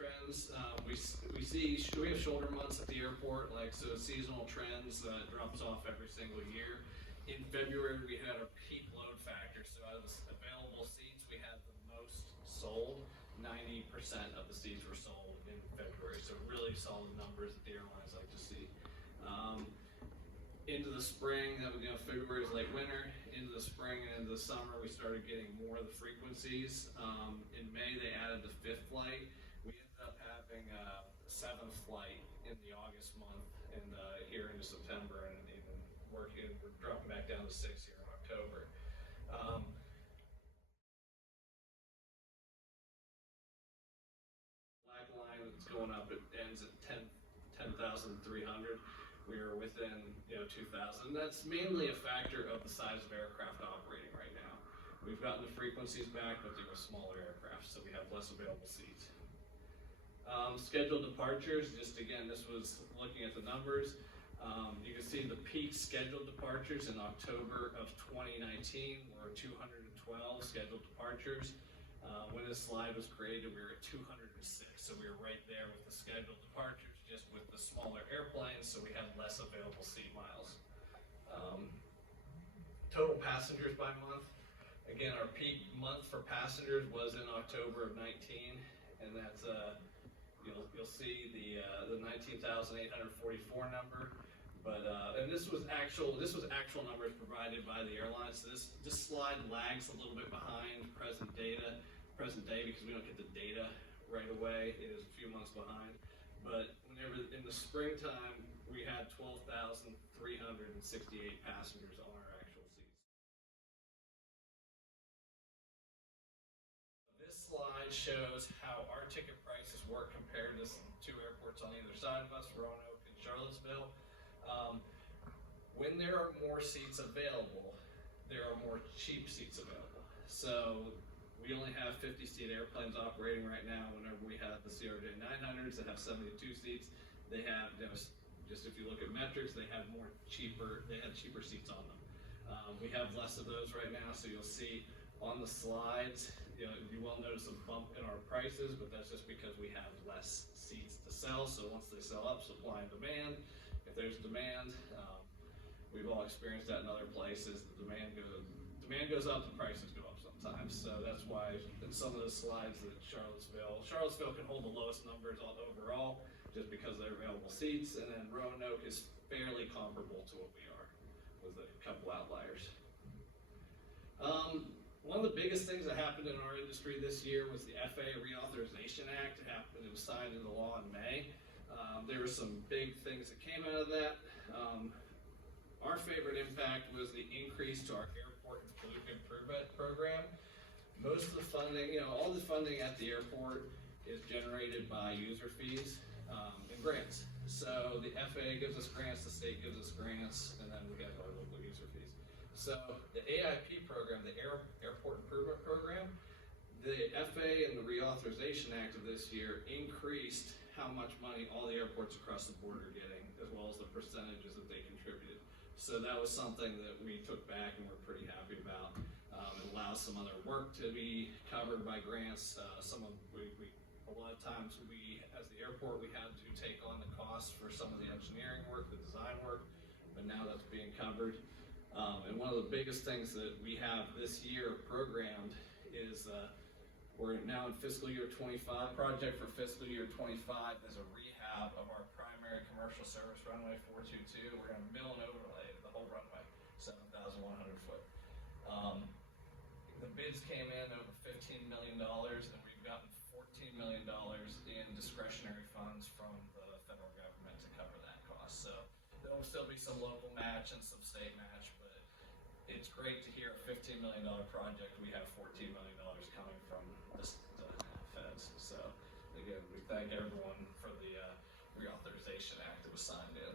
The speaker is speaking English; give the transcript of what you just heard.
trends. We have shoulder months at the airport, like so seasonal trends drops off every single year. In February, we had our peak load factor, so out of the available seats, we had the most sold. 90% of the seats were sold in February, so really solid numbers that the airlines like to see. Into the spring, February is late winter. Into the spring and into the summer, we started getting more of the frequencies. In May, they added the 5th flight. We ended up having a 7th flight in the August month, and here into September, and even we're dropping back down to 6 here in October. Black line that's going up, it ends at 10,300. We are within 2,000. That's mainly a factor of the size of aircraft operating right now. We've gotten the frequencies back, but they're smaller aircraft, so we have less available seats. Scheduled departures, just again, this was looking at the numbers. You can see the peak scheduled departures in October of 2019 were 212 scheduled departures. When this slide was created, we were at 206, so we were right there with the scheduled departures, just with the smaller airplanes, so we had less available seat miles. Total passengers by month. Again, our peak month for passengers was in October of 19, and that's you'll see the 19,844 number. But and this was actual numbers provided by the airlines. So this slide lags a little bit behind present day because we don't get the data right away. It is a few months behind. But whenever in the springtime, we had 12,368 passengers on our actual seats. This slide shows how our ticket prices work compared to two airports on either side of us, Roanoke and Charlottesville. When there are more seats available, there are more cheap seats available. So we only have 50-seat airplanes operating right now. Whenever we have the CRJ 900s that have 72 seats, they have, just if you look at metrics, they have cheaper seats on them. We have less of those right now, so you'll see on the slides, you will notice a bump in our prices, but that's just because we have less seats to sell. So once they sell up, supply and demand. If there's demand, we've all experienced that in other places. The demand goes up, the prices go up sometimes. So that's why in some of the slides that Charlottesville can hold the lowest numbers overall, just because of their available seats, and then Roanoke is fairly comparable to what we are, with a couple outliers. One of the biggest things that happened in our industry this year was the FAA Reauthorization Act. It was signed into law in May. There were some big things that came out of that. Our favorite impact was the increase to our airport improvement program. Most of the funding, all the funding at the airport is generated by user fees and grants. So the FAA gives us grants, the state gives us grants, and then we have our local user fees. So the AIP program, the Airport Improvement Program, the FAA and the Reauthorization Act of this year increased how much money all the airports across the board are getting, as well as the percentages that they contributed. So that was something that we took back and we're pretty happy about. It allows some other work to be covered by grants. A lot of times as the airport, we had to take on the costs for some of the engineering work, the design work, but now that's being covered. And one of the biggest things that we have this year programmed is we're now in fiscal year 25. Project for fiscal year 25 is a rehab of our primary commercial service runway 422. We're going to mill and overlay the whole runway, 7,100 foot. The bids came in over $15 million, and we've gotten $14 million in discretionary funds from the federal government to cover that cost. So there will still be some local match and some state match, but it's great to hear a $15 million project. We have $14 million coming from the feds. So again, we thank everyone for the Reauthorization Act that was signed in.